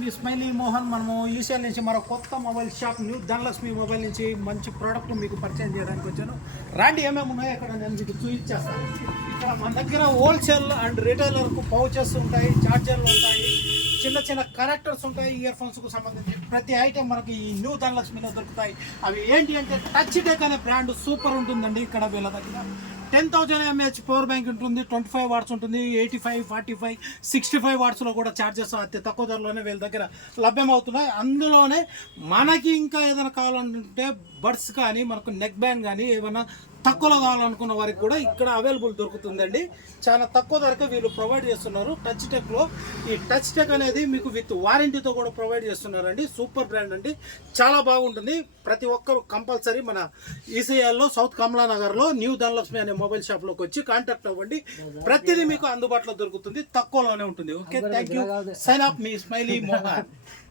మీ Smiley Mohan మనము ECL నుంచి మరో కొత్త mobile shop new Dhanalakshmi mobile నుంచి మంచి ప్రోడక్ట్ మీకు పరిచయం చేయడానికి వచ్చాను. రాండి ఏమేమి ఉన్నాయో అక్కడ నేను మీకు చూపించేస్తాను. ఇక్కడ మన దగ్గర హోల్సేల్ అండ్ రిటైలర్కు పౌచెస్ ఉంటాయి, చార్జర్లు ఉంటాయి, చిన్న చిన్న కనెక్టర్స్ ఉంటాయి, ఇయర్ ఫోన్స్కు సంబంధించి ప్రతి ఐటెం మనకి ఈ న్యూ ధనలక్ష్మిలో దొరుకుతాయి. అవి ఏంటి అంటే టచ్ టెక్ అనే బ్రాండ్ సూపర్ ఉంటుందండి. ఇక్కడ వీళ్ళ దగ్గర 10,000 mAh పవర్ బ్యాంక్ ఉంటుంది, 25 వాట్స్ ఉంటుంది, 85, 45, 65 వాట్స్లో కూడా ఛార్జెస్ అతి తక్కువ ధరలోనే వీళ్ళ దగ్గర లభ్యమవుతున్నాయి. అందులోనే మనకి ఇంకా ఏదైనా కావాలంటే బడ్స్ కానీ మనకు నెక్ బ్యాండ్ కానీ ఏమైనా తక్కువలో కావాలనుకున్న వారికి కూడా ఇక్కడ అవైలబుల్ దొరుకుతుందండి. చాలా తక్కువ ధరకే వీళ్ళు ప్రొవైడ్ చేస్తున్నారు. టచ్ టెక్లో ఈ టచ్ టెక్ అనేది మీకు విత్ వారంటీతో కూడా ప్రొవైడ్ చేస్తున్నారండి. సూపర్ బ్రాండ్ అండి, చాలా బాగుంటుంది. ప్రతి ఒక్కరు కంపల్సరీ మన ఈసీఎల్లో సౌత్ కమలానగర్లో న్యూ ధనలక్ష్మి అనే మొబైల్ షాప్లోకి వచ్చి కాంటాక్ట్ అవ్వండి. ప్రతిదీ మీకు అందుబాటులో దొరుకుతుంది, తక్కువలోనే ఉంటుంది. Okay, thank you. Sign up మీ స్మైలీ మోహన్.